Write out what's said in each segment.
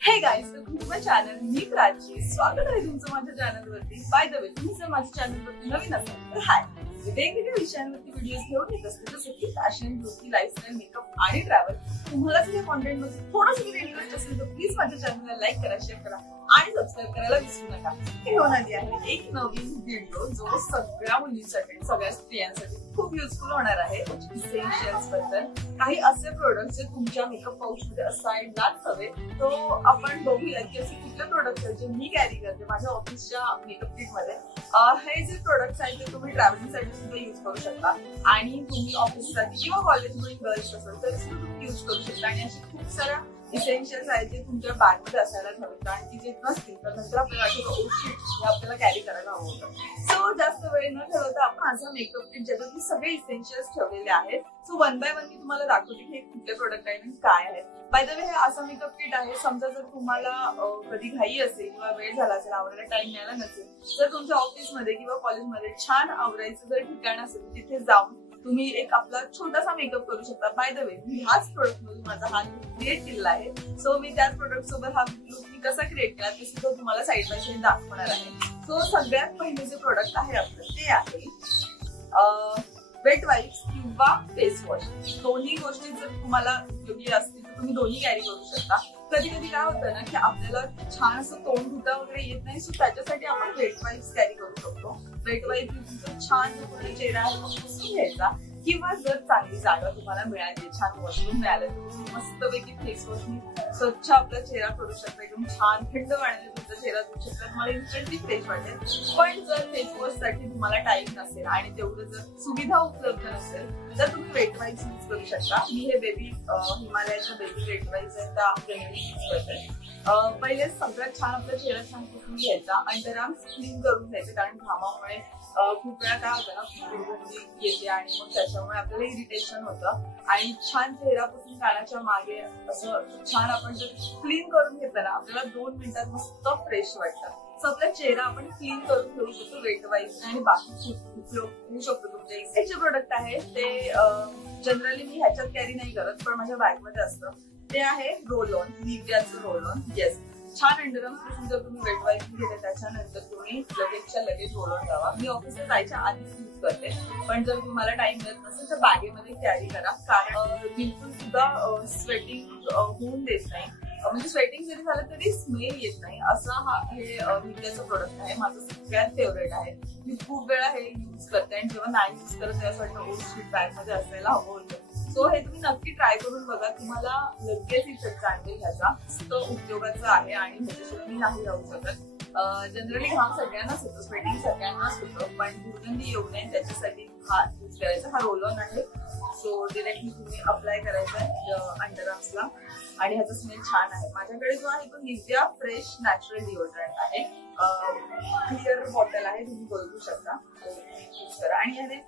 हे guys, welcome to my channel. मी प्राची. स्वागत आहे तुमचं माझ्या चॅनलवरती. बाय द वे, तुम्ही जर माझ्या चॅनलवरती नवीन असाल तर हाय. वेगवेगळ्या विषयांवरती व्हिडिओज घेऊन येत असते, जसं की फॅशन, ब्युटी, लाईफस्टाईल, मेकअप आणि ट्रॅव्हल. तुम्हाला जर या कॉन्टेंट मध्ये थोडंसं इंटरेस्ट असेल तर प्लीज माझ्या चॅनलला लाईक करा, शेअर करा आणि सबस्क्राईब करायला विसरू नका. घेऊन आली आहे एक नवीन व्हिडिओ जो सगळ्या मुलींसाठी, सगळ्या स्त्रियांसाठी खूप युजफुल होणार आहे. इसेन्शियल्स बद्दल काही असे प्रोडक्ट्स जे तुमच्या मेकअप पाऊच मध्ये असायलाच हवे. तो आपण बघूया की असे कुठले प्रोडक्ट्स आहेत जे मी कॅरी करते माझ्या ऑफिसच्या मेकअप किट मध्ये. हे जे प्रोडक्ट्स आहेत ते तुम्ही ट्रॅव्हलिंग साठी सुद्धा युज करू शकता आणि तुम्ही ऑफिससाठी किंवा कॉलेजमध्ये गर्ल्स असेल तर सुद्धा तुम्ही युज करू शकता. आणि अशी खूप साऱ्या इसेन्शियल्स आहेत जे तुमच्या बॅग मध्ये असायला हवेत आणि ती जे नसतील तर नंतर आपल्याला वाटतं हे आपल्याला कॅरी करायला हवं होतं. सो जास्त वेळ न ठेवता आपण माझा मेकअप किट ज्याच्यात मी सगळे इसेन्शियल्स ठेवलेले आहेत. सो वन बाय वन मी तुम्हाला दाखवते की हे कुठले प्रोडक्ट आहेत आणि काय आहेत. बाय द वे, हे असं मेकअप किट आहे. समजा जर तुम्हाला कधी घाई असेल किंवा वेळ झाला असेल, आवरायला टाइम मिळाला नसेल, जर तुमच्या ऑफिसमध्ये किंवा कॉलेजमध्ये छान आवरायचं जर ठिकाण असेल तिथे जाऊन तुम्ही एक आपला छोटासा मेकअप करू शकता. बाय द वे, मी ह्याच प्रोडक्ट मधून माझा हा लुक क्रिएट केलेला आहे. सो मी त्याच प्रोडक्ट सोबत हा लुक मी कसा क्रिएट केला ते सुद्धा तुम्हाला साईड बाय साईड दाखवणार आहे. सो सगळ्यात पहिले जे प्रोडक्ट आहे आपलं ते आहे वेट वाईप्स किंवा फेस वॉश. दोन्ही गोष्टी जर तुम्हाला योग्य असतील तर तुम्ही दोन्ही कॅरी करू शकता. कधी कधी काय होतं ना की आपल्याला छान असं तोंड धुता वगैरे येत नाही, सो त्याच्यासाठी आपण वेट वाईप्स कॅरी करू शकतो. वेट वाईप छान जो पूर्ण चेहरा आहे पुसून घ्यायचा किंवा जर चांगली जागा तुम्हाला मिळाली, छान वॉशरूम मिळालं तर तुम्ही मस्तपैकी फेस वॉशनी स्वच्छ आपला चेहरा करू शकता. एकदम छान थंड पाण्याने तुमचा चेहरा धुवू शकता, तुम्हाला इन्स्टंटली फ्रेश वाटेल. पण जर फेस वॉश साठी तुम्हाला टाइम नसेल आणि तेवढं जर सुविधा उपलब्ध नसेल तर तुम्ही वेट वाईप्स यूज करू शकता. मी हे हिमालयाच्या बेबी वेट वाईप्स आहेत त्या यूज करते. पहिले सगळ्यात छान आपला चेहरा छान पुसून घ्यायचा, अंडरआर्म्स क्लीन करून घ्यायचे, कारण घामामुळे खूप वेळा काय होतं ना दुर्गंधी येते आणि मग त्याच्यामुळे आपल्याला इरिटेशन होतं. आणि छान चेहरा पुसून कानाच्या मागे असं छान आपण जर क्लीन करून घेतलं ना आपल्याला 2 मिनिटात मस्त फ्रेश वाटतं. सो आपला चेहरा आपण क्लीन करून ठेवू शकतो वेट वाईज आणि बाकी उपयोग होऊ शकतो. तुमच्या इसेन्शियल प्रोडक्ट आहे ते जनरली मी ह्याच्यात कॅरी नाही करत पण माझ्या बॅग मध्ये असतं. ते आहे रोल ऑन, निव्हियाचं रोल ऑन. येस, छान अंडरआर्म्स पासून जर तुम्ही वेट वाईप घेतले त्याच्यानंतर तुम्ही लगेचच्या लगेच रोल ऑन लावा. मी ऑफिसला जायच्या आधीच यूज करते, पण जर तुम्हाला टाइम मिळत नसेल तर बॅगेमध्ये कॅरी करा, कारण बिलकुल सुद्धा स्वेटिंग होऊन देत नाही. म्हणजे स्वेटिंग जरी झालं तरी स्मेल येत नाही असं हे निव्हियाचं प्रोडक्ट आहे. माझं सगळ्यात फेवरेट आहे. मी खूप वेळा हे यूज करते आणि जेव्हा नाही यूज करत असं वाटतं ओल्ड स्ट्रीट बॅग मध्ये असायला हवं होतं. सो हे तुम्ही नक्की ट्राय करून बघा, तुम्हाला लगेच इफेक्ट जाणवेल ह्याचा. तो उपयोगाचा आहे आणि ह्याच्याशिवाय मी नाही राहू शकत. जनरली घाम सगळ्यांनाच होतो, स्वेटिंग सगळ्यांनाच होतं, पण दुर्गंधी येऊ नये त्याच्यासाठी हा यूज करायचा. हा रोल ऑन आहे. सो डिरेक्टली तुम्ही अप्लाय करायचा अंडरआर्म्सला आणि ह्याचा स्मेल छान आहे. माझ्याकडे जो आहे तो निव्हिया फ्रेश नॅचरल डिओड्रंट आहे. क्लिअर बॉटल आहे, तुम्ही बघू शकता. यूज करा. आणि ह्याने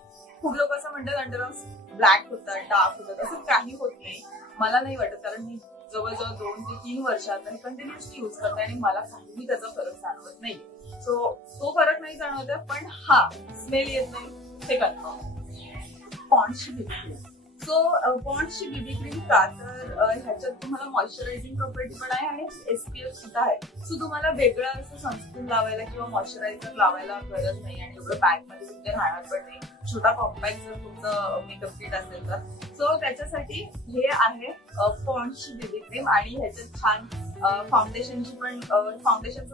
खूप लोक असं म्हणतात अंडरआर्म्स ब्लॅक होतात, डार्क होतात. असं काही होत नाही, मला नाही वाटत, कारण मी जवळजवळ 2 ते 3 वर्षात कंटिन्युअसली यूज करते आणि मला काहीही त्याचा फरक जाणवत नाही. सो तो फरक नाही जाणवत, पण हा स्मेल येत नाही हे कन्फर्म. पॉन्ड्सची बेबी क्रीम. सो पॉन्ड्सची बेबी क्रीम का तर ह्याच्यात तुम्हाला मॉइश्चरायझिंग प्रॉपर्टी पण आहे आणि SPF सुद्धा आहे. सो तुम्हाला वेगळं असं सनस्क्रीन लावायला किंवा मॉइश्चरायझर लावायला गरज नाही आणि एवढं बॅग मध्ये तुमच्या राहणार पण नाही. छोटा कॉम्पॅक्ट जर तुमचं मेकअप किट असेल तर. सो त्याच्यासाठी हे आहे पॉन्ड्सची बेबी क्रीम आणि ह्याच्यात छान फाउंडेशनचं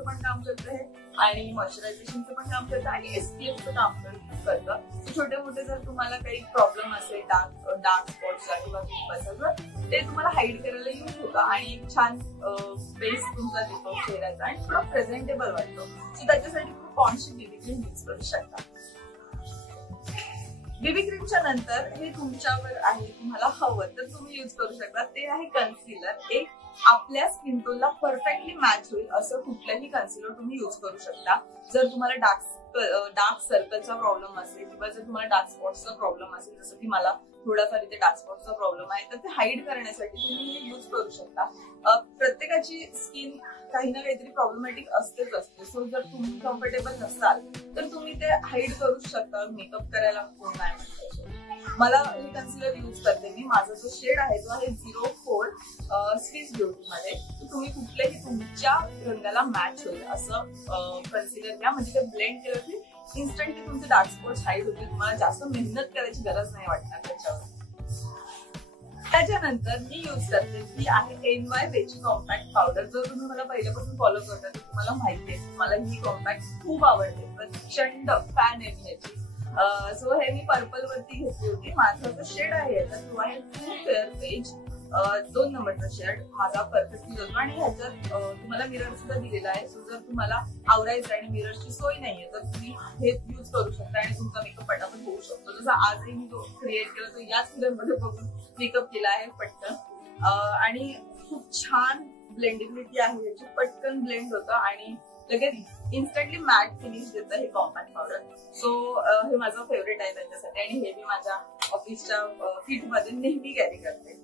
पण काम करतं हे आणि मॉइश्चरायझेशनचं पण काम करतं आणि SPFचं काम करतं. छोटे मोठे जर तुम्हाला काही प्रॉब्लेम असेल डार्क स्पॉट्सचा किंवा पिंपल्सचा ते तुम्हाला हाईड करायला यूज होतं आणि छान बेस तुमचा देतो चेहऱ्याचा आणि थोडा प्रेझेंटेबल वाटतो. सो त्याच्यासाठी तुम्ही पॉन्ड्सची बेबी क्रीम यूज करू शकता. बेबी क्रीमच्या नंतर हे तुमच्यावर आहे, तुम्हाला हवं तर तुम्ही यूज करू शकता. ते आहे कन्सिलर. एक आपल्या स्किन टोनला परफेक्टली मॅच होईल असं कुठलंही कन्सिलर तुम्ही यूज करू शकता. जर तुम्हाला डार्क सर्कलचा प्रॉब्लेम असेल किंवा जर तुम्हाला डार्क स्पॉट्सचा प्रॉब्लेम असेल, जसं की मला थोडाफार इथे डार्क स्पॉट्सचा प्रॉब्लेम आहे, तर ते हाईड करण्यासाठी तुम्ही हे यूज करू शकता. प्रत्येकाची स्किन काही ना काहीतरी प्रॉब्लेमॅटिक असतेच असते. सो जर तुम्ही कम्फर्टेबल नसाल तर तुम्ही ते हाईड करू शकता. मेकअप करायला कोण नाही म्हणतो. मला हे कन्सिलर यूज करते मी. माझा जो शेड आहे तो आहे 04 स्विस ब्युटी मध्ये. तुम्ही कुठल्याही तुमच्या रंगाला मॅच होईल असं कन्सिलर घ्या, म्हणजे ते ब्लेंड केलं की इन्स्टंटली तुमचे डार्क स्पॉट्स हाईड होतील. तुम्हाला जास्त मेहनत करायची गरज नाही वाटणार त्याच्यावर. त्याच्यानंतर मी यूज करते ती आहे NY बेची कॉम्पॅक्ट पावडर. जर तुम्ही मला पहिल्यापासून फॉलो करता तर तुम्हाला माहिती आहे मला ही कॉम्पॅक्ट खूप आवडते, प्रचंड फॅन आहे मी याची. सो हे मी पर्पल वरती घेतली होती. माझा जो शेड आहे याचा तो आहे टू फेअर बेज, 2 नंबरचा शेड माझा परफेक्टली होतो. आणि ह्याच्यात तुम्हाला मिरर सुद्धा दिलेला आहे. सो जर तुम्हाला आवरायचं आणि मिररची सोय नाहीये तर तुम्ही हे यूज करू शकता आणि तुमचा मेकअप पटापट होऊ शकतो. जसं आजही मी तो क्रिएट केला तो याच मिरर मध्ये बघून मेकअप केला आहे पटकन. आणि खूप छान ब्लेंडेबिलिटी आहे याची, पटकन ब्लेंड होतं आणि लगेच इन्स्टंटली मॅट फिनिश देतं हे कॉम्पॅक्ट पावडर. सो हे माझं फेवरेट आहे त्याच्यासाठी आणि हे मी माझ्या ऑफिसच्या किट मध्ये नेहमी कॅरी करते.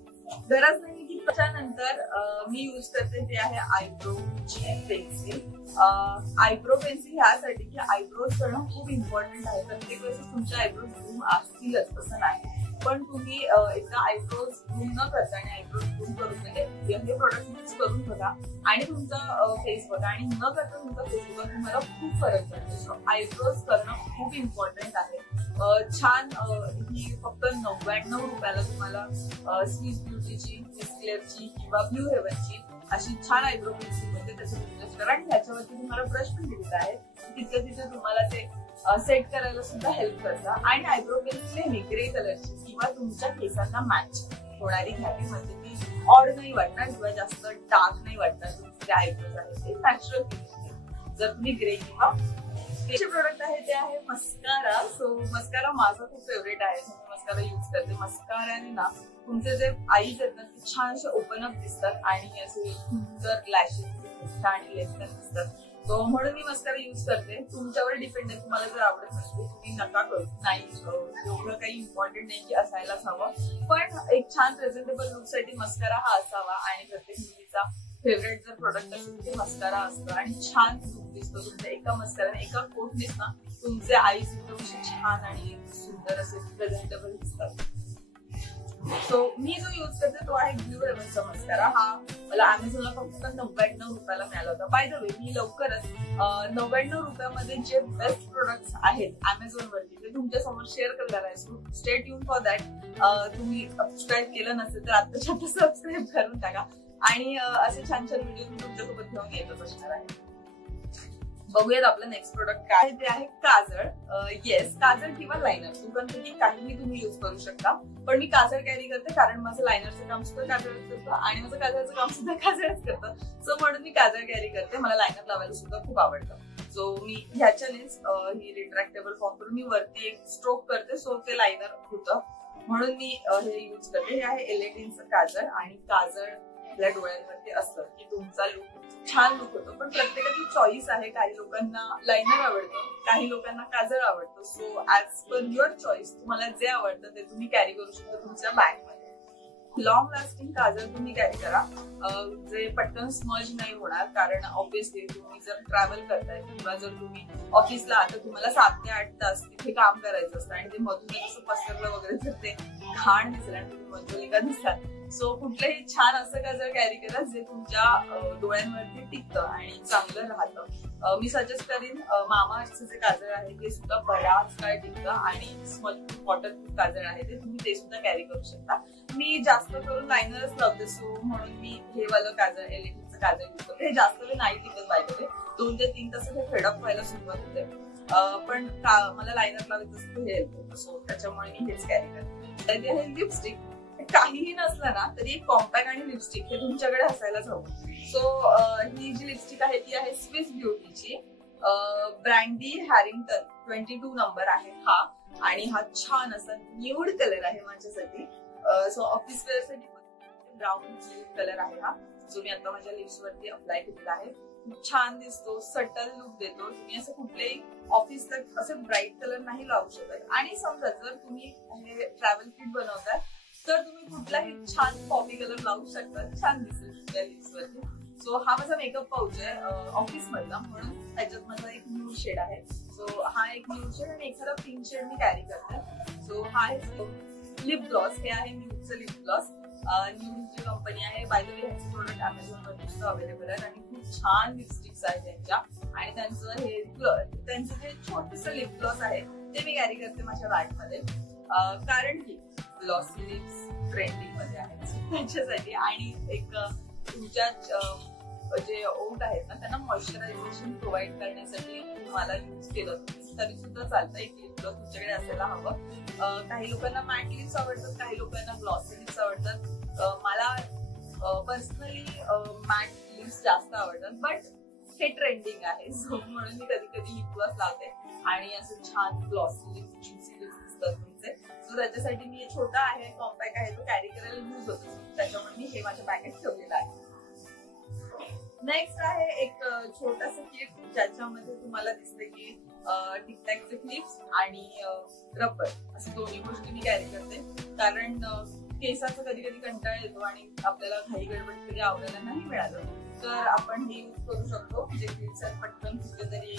गरज नाही की. त्याच्यानंतर मी यूज करते ते आहे आयब्रोची पेन्सिल. आयब्रो पेन्सिल ह्यासाठी की आयब्रोज करणं खूप इम्पॉर्टंट आहे. प्रत्येक वेळेस तुमच्या आयब्रोज ग्रूम असतीलच असं नाही, पण तुम्ही एकदा आयब्रोज ग्रूम न करता आणि आयब्रोज ग्रूम करून म्हणजे हे प्रोडक्ट यूज करून बघा आणि तुमचा फेस बघा आणि न करता तुमचा फेस बघा, तुम्हाला खूप फरक पडतो. सो आयब्रोज करणं खूप इम्पॉर्टंट आहे. छान ही फक्त 99 रुपयाला तुम्हाला स्विस ब्युटीची, क्लेअरची किंवा ब्लू हेवनची अशी छान आयब्रो पेन्सिल म्हणजे त्याचं बिझनेस करा. आणि ह्याच्यावरती तुम्हाला ब्रश पण दिलेला आहे, तिथे तिथे तुम्हाला ते सेट करायला सुद्धा हेल्प करतं. आणि आयब्रो पेन्सिल नेहमी ग्रे कलरची किंवा तुमच्या केसांना मॅच होणारी घ्यावी, म्हणजे ती ऑड नाही वाटणार किंवा जास्त डार्क नाही वाटणार. तुमचे आयब्रोज आहेत ते नॅचरल फिनिश. जर तुम्ही ग्रे किंवा स्पेशल प्रोडक्ट आहे ते आहे मस्कारा. सो मस्कारा माझा खूप फेवरेट आहे. मी मस्कारा यूज करते. मस्काराने ना तुमचे जे आईज आहेत ना ते छान असे ओपन अप दिसतात आणि असे सुंदर लॅशेस छान लेन्थन दिसतात. सो म्हणून मी मस्कारा यूज करते. तुमच्यावर डिपेंड आहे, तुम्हाला जर आवडत नसेल तुम्ही नका करू. नाही एवढं काही इम्पॉर्टंट नाही की असायलाच हवं, पण एक छान प्रेझेंटेबल लुक साठी मस्कारा हा असावा. आणि प्रत्येक मुलीचा फेवरेट जर प्रोडक्ट असेल ते मस्कारा असतं आणि छान लुक दिसतो तुमच्या एका मस्काराने. एका कोटनेच ना तुमचे आईज एकदम छान आणि सुंदर असे प्रेझेंटेबल दिसतात. सो मी जो यूज करते तो आहे ब्लू हेवनचा मस्कारा. हा मला अमेझॉनला फक्त 99 रुपयाला मिळाला होता. बाय द वे मी लवकरच 99 रुपयामध्ये जे बेस्ट प्रोडक्ट्स आहेत अमेझॉन वरती ते तुमच्या समोर शेअर करणार आहे. So stay tune for that. तुम्ही सबस्क्राईब केलं नसेल तर आत्ताच्या आता सबस्क्राईब करून टाका आणि असे छान छान व्हिडिओ मी तुमच्यासोबत घेऊन येतच असणार आहे. बघूयात आपलं नेक्स्ट प्रोडक्ट काय ते आहे काजळ. येस, काजळ किंवा लायनर दोघांपैकी काहीही तुम्ही युज करू शकता, पण मी काजळ कॅरी करते कारण माझं लायनरचं काम सुद्धा काजळच करतं आणि माझं काजळचं काम सुद्धा काजळच करतं. सो म्हणून मी काजळ कॅरी करते. मला लायनर लावायला सुद्धा खूप आवडतं. सो मी ह्याच्यानेच ही रिट्रॅक्टेबल फॉर्म करून मी वरती एक स्ट्रोक करते, सो ते लायनर होतं म्हणून मी हे यूज करते. हे आहे एल.ए.टीचं काजळ आणि काजळ आपल्या डोळ्यांवरती असतं की तुमचा लुक छान लुक होतो. पण प्रत्येकाची चॉईस आहे. काही लोकांना लायनर आवडतं, काही लोकांना काजळ आवडतं. So as per your choice तुम्हाला जे आवडतं ते तुम्ही कॅरी करू शकता तुमच्या बॅग मध्ये. लॉंग लास्टिंग काजळ तुम्ही कॅरी करा जे पटकन स्मज नाही होणार, कारण ऑब्व्हियसली तुम्ही जर ट्रॅव्हल करताय किंवा जर तुम्ही ऑफिसला आता तुम्हाला 7 ते 8 तास तिथे काम करायचं असतं आणि ते मधून असं पसरलं वगैरे तर ते घाण दिसलं आणि तुम्ही मंजुलिका दिसतात. सो कुठलंही छान असं काजळ कॅरी करा जे तुमच्या डोळ्यांवरती टिकतं आणि चांगलं राहतं. मी सजेस्ट करीन मामाअर्थचं जे काजळ आहे ते सुद्धा बराच काळ टिकतं आणि स्मज वॉटरप्रूफ काजळ आहे ते तुम्ही ते सुद्धा कॅरी करू शकता. मी जास्त करून लायनरच लावते, सो म्हणून मी हे वालं काजळ एल.ए.टीचं काजळ यूज करते. हे जास्त वेळ नाही टिकत बायकडे, 2 ते 3 तास हे फेडअप व्हायला सुरुवात होते, पण मला लायनर लावायचं असतं हे हेल्प होतं. सो त्याच्यामुळे मी हेच कॅरी करते. ते आहे लिपस्टिक. काहीही नसलं ना तरी एक कॉम्पॅक्ट आणि लिपस्टिक हे तुमच्याकडे असायलाच हवं. सो ही जी लिपस्टिक आहे ती आहे स्विस ब्युटीची ब्रँडी हॅरिंग्टन 22 नंबर आहे हा आणि हा छान असा न्यूड कलर आहे माझ्यासाठी. सो ऑफिस वेअर साठी ब्राऊन कलर आहे हा जो मी आता माझ्या लिप्स वरती अप्लाय केलेला आहे. खूप छान दिसतो, सटल लुक देतो. तुम्ही असं कुठलेही ऑफिसला असे ब्राईट कलर नाही लावू शकत. आणि समजा जर तुम्ही हे ट्रॅव्हल किट बनवताय तर तुम्ही कुठलाही छान कॉफी कलर लावू शकता, छान दिसेल तुमच्या लिप्स वरती. सो हा माझा मेकअप पाऊच आहे ऑफिस मधला, म्हणून त्याच्यात माझा एक न्यूड शेड आहे. सो हा एक न्यूड शेड आणि एखादा पिंक शेड मी कॅरी करते. सो हा आहे लिप ग्लॉस. हे आहे न्यूडचं लिप ग्लॉस. न्यूड जी कंपनी आहे, बाय द वे ह्याचे प्रोडक्ट अमेझॉन वर सुद्धा अवेलेबल आहेत आणि खूप छान लिपस्टिक्स आहेत त्यांच्या. आणि त्यांचं जे छोटस लिप ग्लॉस आहे ते मी कॅरी करते माझ्या बॅग मध्ये, कारण की ग्लॉसी लिप्स ट्रेंडिंग मध्ये आहेत त्यांच्यासाठी. आणि एक तुमच्या जे ओठ आहेत ना त्यांना मॉइश्चरायझेशन प्रोव्हाइड करण्यासाठी तुम्हाला यूज केलं तरी सुद्धा चालतं. एक लिप ग्लॉस तुमच्याकडे असायला हवं. काही लोकांना मॅट लिप्स आवडतात, काही लोकांना ग्लॉसी लिप्स आवडतात. मला पर्सनली मॅट लिप्स जास्त आवडतात, बट हे ट्रेंडिंग आहे सो म्हणून मी कधी कधी लिप ग्लॉस लावते आणि असं छान ग्लॉसी लिप्स, ज्युसी लिप्स दिसतात तुमचे. सो त्याच्यासाठी मी छोटा आहे, कॉम्पॅक्ट आहे, तो कॅरी करायला यूज होतो, त्याच्यामुळे मी हे माझ्या बॅगेत ठेवलेलं आहे. नेक्स्ट आहे एक छोटासा क्लिप ज्याच्यामध्ये तुम्हाला दिसते की टिकटॅकचे क्लिप्स आणि रबर असे दोन्ही गोष्टी मी कॅरी करते, कारण केसाचा कधी कधी कंटाळा येतो आणि आपल्याला घाई गडबड कधी आवडायला नाही मिळालं तर आपण हे यूज करू शकतो. जे क्लिप्स आहेत पटकन कुठेतरी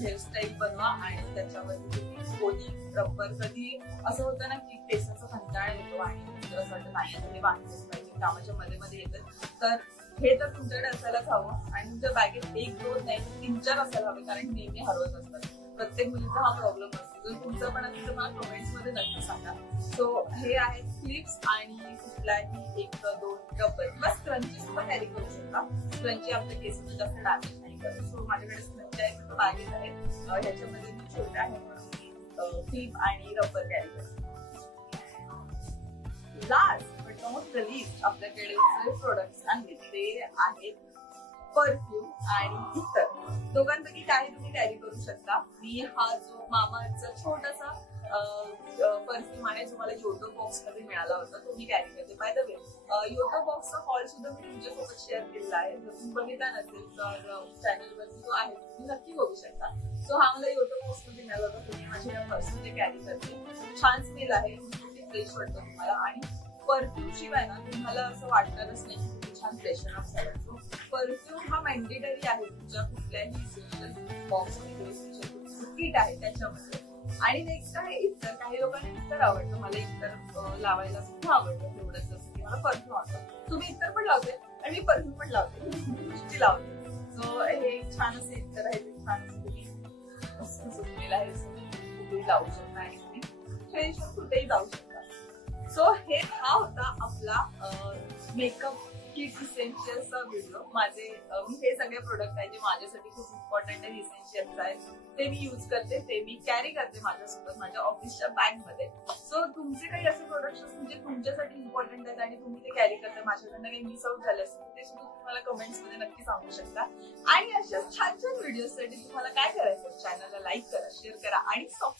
हेअरस्टाईल बनवा आणि त्याच्यामध्ये कोणी रबर. कधी असं होतं ना की केसाचा कंटाळा येतो आणि असं वाटतं नाही हे बांधलंच पाहिजे, कामाच्या मध्ये मध्ये येतं, तर हे तर तुमच्याकडे असायलाच हवं. आणि तुमच्या बॅगेत 1-2 नाही 3-4 असायला हवे, कारण नेहमी हरवत असतात. प्रत्येक मुलीचा हा प्रॉब्लेम असतो. जर तुमचा पण असेल तर मला कमेंट्स मध्ये नक्की सांगा. सो हे आहेत क्लिप्स आणि कुठलाही 1-2 रबर किंवा स्क्रंची सुद्धा कॅरी करू शकता. स्क्रंची आपल्या केसांना जास्त डॅमेज नाही करत. सो माझ्याकडे स्क्रंची आहे, बॅगेत आहे, ह्याच्यामध्ये मी छोटा आहे म्हणून मी क्लिप आणि रबर कॅरी करते. Last but not the least आपल्याकडे जे प्रोडक्ट्स आहेत ते आहेत परफ्यूम आणि इतर. दोघांपैकी काही तुम्ही कॅरी करू शकता. मी हा जो मामाचा छोटासा परफ्यूम आहे जो मला योटो बॉक्स मध्ये मिळाला होता तो मी कॅरी करते. बाय द वे योटो बॉक्सचा हॉल सुद्धा मी तुमच्यासोबत शेअर केलेला आहे. जर तुम्ही बघितला नसेल तर चॅनलवरती जो आहे तुम्ही नक्की बघू शकता. सो हा मला योटो बॉक्स मध्ये मिळाला होता, तो मी माझ्या पर्समध्ये कॅरी करते. छान स्मेल आहे, फ्रेश वाटतं तुम्हाला. आणि परफ्यूम शिवाय ना तुम्हाला असं वाटणारच नाही की छान फ्रेशन अप झालं. सो परफ्यूम हा मॅन्डेटरी आहे तुमच्या कुठल्याही इसेन्शियल बॉक्समध्ये, किट आहे त्याच्यामध्ये. आणि नेक्स्ट आहे इतर. काही लोकांना इतर आवडतं, मला इतर लावायला सुद्धा आवडतं तेवढंच, जसं की मला परफ्यूम आवडतं. तुम्ही इतर पण लावते आणि मी परफ्यूम पण लावते, गोष्टी लावते. सो हे छान असे इतर आहे, ते छान असं तुम्ही मस्त सुकलेलं आहे, कुठेही लावू शकता आणि तुम्ही फ्रेश कुठेही जाऊ शकता. सो हा होता आपला मेकअप किट इसेन्शियल्सचा व्हिडिओ. मी हे सगळे प्रोडक्ट आहे जे माझ्यासाठी खूप इम्पॉर्टंट आहे, इसेन्शियल्स आहेत, ते मी यूज करते, ते मी कॅरी करते माझ्यासोबत माझ्या ऑफिसच्या बॅग मध्ये. सो तुमचे काही असे प्रोडक्ट्स असतील जे तुमच्यासाठी इम्पॉर्टंट आहेत आणि तुम्ही ते कॅरी करता, माझ्याकडनं काही मिस आउट झाले असतील ते सुद्धा तुम्हाला कमेंट्स मध्ये नक्की सांगू शकता. आणि अशा छान छान व्हिडिओसाठी तुम्हाला काय करायचं, चॅनलला लाईक करा, शेअर करा आणि सबस्क्राईब